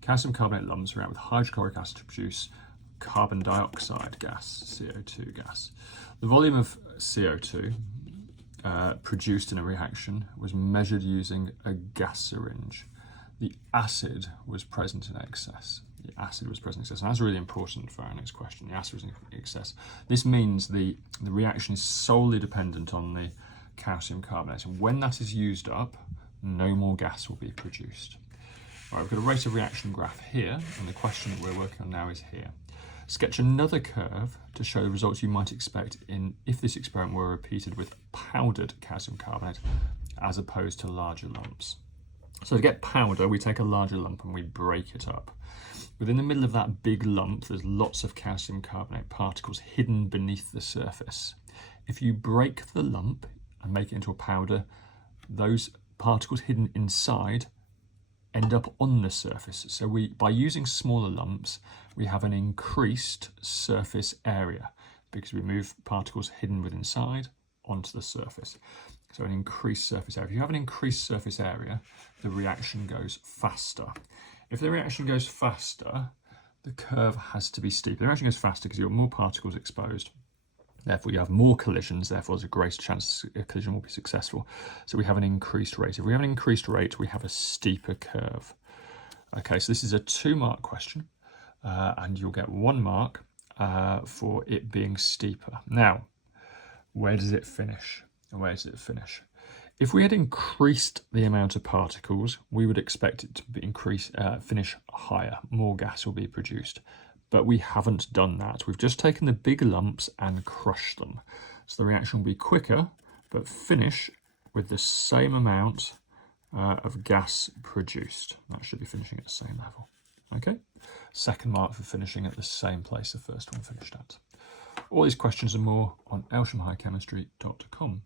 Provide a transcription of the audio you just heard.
calcium carbonate lumps react with hydrochloric acid to produce carbon dioxide gas, CO2 gas. The volume of CO2 produced in a reaction was measured using a gas syringe. The acid was present in excess. The acid was present in excess, and that's really important for our next question. The acid was in excess. This means the reaction is solely dependent on the calcium carbonate, and when that is used up, no more gas will be produced. Right, we've got a rate of reaction graph here, and the question that we're working on now is here. Sketch another curve to show the results you might expect if this experiment were repeated with powdered calcium carbonate as opposed to larger lumps. So to get powder, we take a larger lump and we break it up. Within the middle of that big lump, there's lots of calcium carbonate particles hidden beneath the surface. If you break the lump and make it into a powder, those particles hidden inside end up on the surface. So by using smaller lumps, we have an increased surface area because we move particles hidden within inside onto the surface. So an increased surface area. If you have an increased surface area, the reaction goes faster. If the reaction goes faster, the curve has to be steep. The reaction goes faster because you've got more particles exposed. Therefore, you have more collisions. Therefore, there's a greater chance a collision will be successful. So we have an increased rate. If we have an increased rate, we have a steeper curve. Okay, so this is a 2-mark question, and you'll get 1 mark for it being steeper. Now, where does it finish? Where does it finish? If we had increased the amount of particles, we would expect it to finish higher. More gas will be produced. But we haven't done that. We've just taken the big lumps and crushed them. So the reaction will be quicker, but finish with the same amount of gas produced. That should be finishing at the same level. Okay, 2nd mark for finishing at the same place the first one finished at. All these questions and more on ayleshamhighchemistry.com.